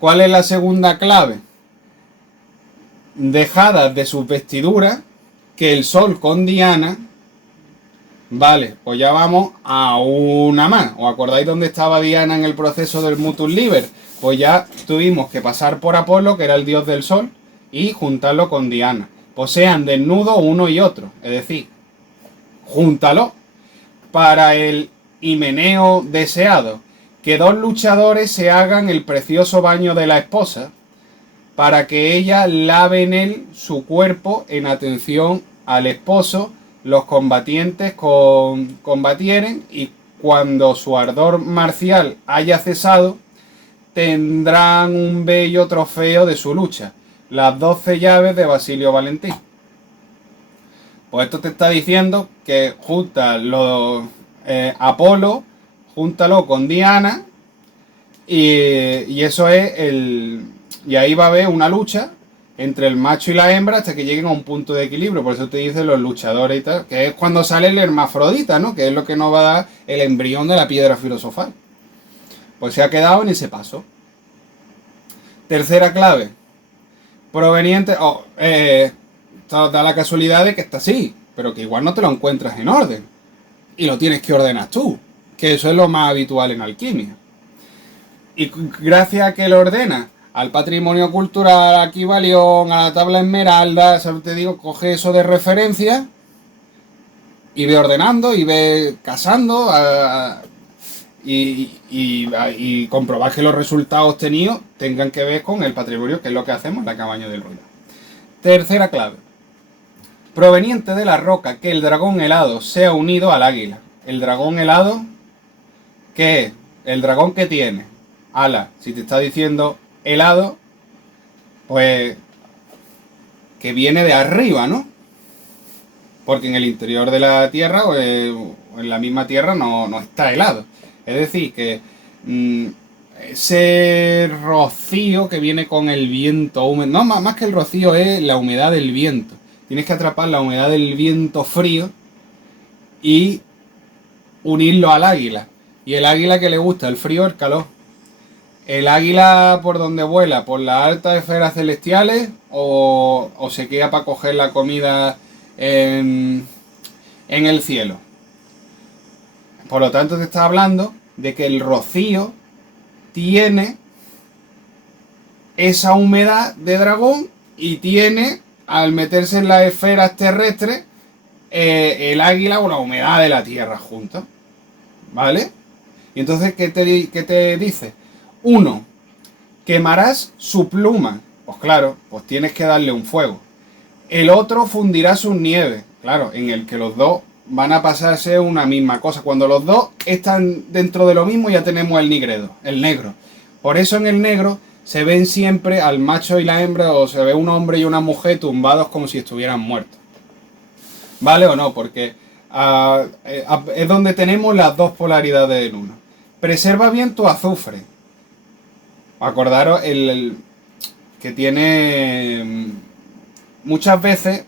¿Cuál es la segunda clave? Dejadas de sus vestiduras, que el sol con Diana. Vale, pues ya vamos a una más. ¿Os acordáis dónde estaba Diana en el proceso del Mutus Liber? Pues ya tuvimos que pasar por Apolo, que era el dios del sol, y juntarlo con Diana. Pues sean desnudos uno y otro. Es decir, júntalo para el himeneo deseado. Que dos luchadores se hagan el precioso baño de la esposa para que ella lave en él su cuerpo en atención al esposo. Los combatientes combatieren y cuando su ardor marcial haya cesado, tendrán un bello trofeo de su lucha, las 12 llaves de Basilio Valentín. Pues esto te está diciendo que junta los Apolo, júntalo con Diana y eso es el... Y ahí va a haber una lucha entre el macho y la hembra hasta que lleguen a un punto de equilibrio. Por eso te dicen los luchadores y tal, que es cuando sale el hermafrodita, ¿no? Que es lo que nos va a dar el embrión de la piedra filosofal. Pues se ha quedado en ese paso. Tercera clave. Proveniente... da la casualidad de que está así, pero que igual no te lo encuentras en orden. Y lo tienes que ordenar tú. Que eso es lo más habitual en alquimia. Y gracias a que lo ordenas al patrimonio cultural, a Kybalión, a la tabla esmeralda, ¿sabes? Te digo, coge eso de referencia y ve ordenando y ve casando y comprobar que los resultados obtenidos tengan que ver con el patrimonio, que es lo que hacemos en la cabaña del ruido. Tercera clave. Proveniente de la roca, que el dragón helado sea unido al águila. El dragón helado, ¿qué es? El dragón que tiene ala. Si te está diciendo helado, pues que viene de arriba, ¿no? Porque en el interior de la Tierra o en la misma Tierra no está helado. Es decir, que ese rocío que viene con el viento húmedo, no, más que el rocío es la humedad del viento. Tienes que atrapar la humedad del viento frío y unirlo al águila. Y el águila, que le gusta el frío, el calor. ¿El águila por donde vuela? ¿Por las altas esferas celestiales? ¿O se queda para coger la comida en el cielo? Por lo tanto, te está hablando de que el rocío tiene esa humedad de dragón y tiene, al meterse en las esferas terrestres, el águila o la humedad de la tierra juntos. ¿Vale? Y entonces, ¿qué te dice? Uno, quemarás su pluma. Pues claro, pues tienes que darle un fuego. El otro fundirá sus nieves. Claro, en el que los dos van a pasarse una misma cosa. Cuando los dos están dentro de lo mismo, ya tenemos el negro. Por eso en el negro se ven siempre al macho y la hembra, o se ve un hombre y una mujer tumbados como si estuvieran muertos. ¿Vale o no? Porque es donde tenemos las dos polaridades del uno. Preserva bien tu azufre. Acordaros que tiene... Muchas veces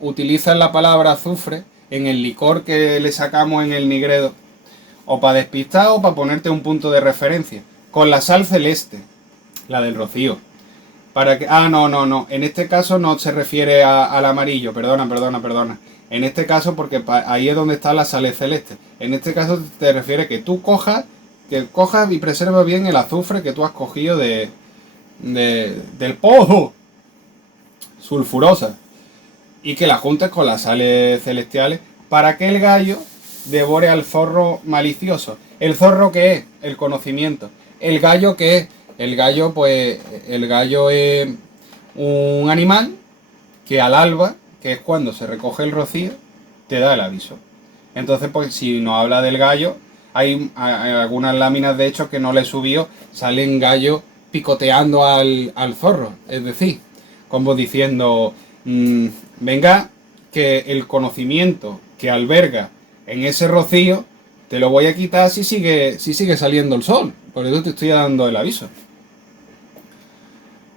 utilizan la palabra azufre en el licor que le sacamos en el Nigredo. o para despistar o para ponerte un punto de referencia. Con la sal celeste, la del rocío. Para que, no. En este caso no se refiere al amarillo. Perdona. En este caso, porque ahí es donde está la sal celeste. En este caso te refiere que tú cojas y preservas bien el azufre que tú has cogido del pozo sulfurosa. Y que la juntes con las sales celestiales para que el gallo devore al zorro malicioso. ¿El zorro qué es? El conocimiento. ¿El gallo qué es? El gallo, pues, el gallo es un animal que al alba, que es cuando se recoge el rocío, te da el aviso. Entonces, pues, si nos habla del gallo, hay algunas láminas, de hecho, que no le he subido, salen gallos picoteando al zorro. Es decir, como diciendo, venga, que el conocimiento que alberga en ese rocío te lo voy a quitar si sigue saliendo el sol. Por eso te estoy dando el aviso.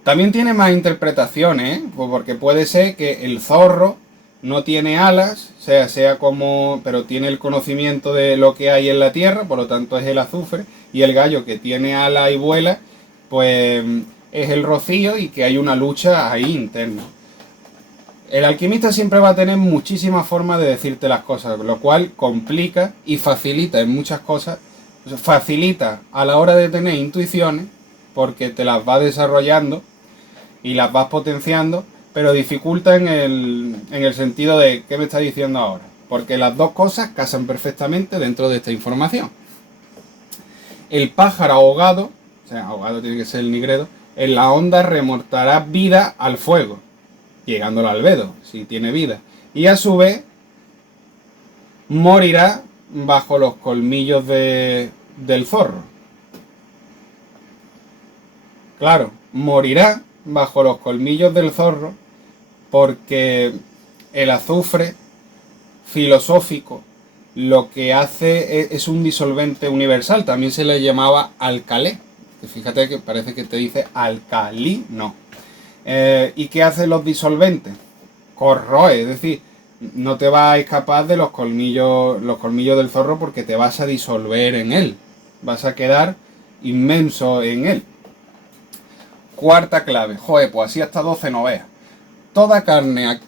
También tiene más interpretaciones, ¿eh? Pues porque puede ser que el zorro no tiene alas, sea como, pero tiene el conocimiento de lo que hay en la tierra, por lo tanto es el azufre, y el gallo que tiene alas y vuela, pues es el rocío y que hay una lucha ahí interna. El alquimista siempre va a tener muchísimas formas de decirte las cosas, lo cual complica y facilita en muchas cosas. Facilita a la hora de tener intuiciones, porque te las va desarrollando y las vas potenciando, pero dificulta en el sentido de ¿qué me está diciendo ahora? Porque las dos cosas casan perfectamente dentro de esta información. El pájaro ahogado, o sea, ahogado tiene que ser el nigredo, en la onda remontará vida al fuego, llegando al albedo, si tiene vida. Y a su vez, morirá bajo los colmillos del zorro. Claro, morirá bajo los colmillos del zorro porque el azufre filosófico lo que hace es un disolvente universal. También se le llamaba alcalé. Fíjate que parece que te dice alcalí, no. ¿Y qué hacen los disolventes? Corroe, es decir, no te vas a escapar de los colmillos del zorro porque te vas a disolver en él. Vas a quedar inmenso en él. Cuarta clave. Joder, pues así hasta 12 no veas. Toda carne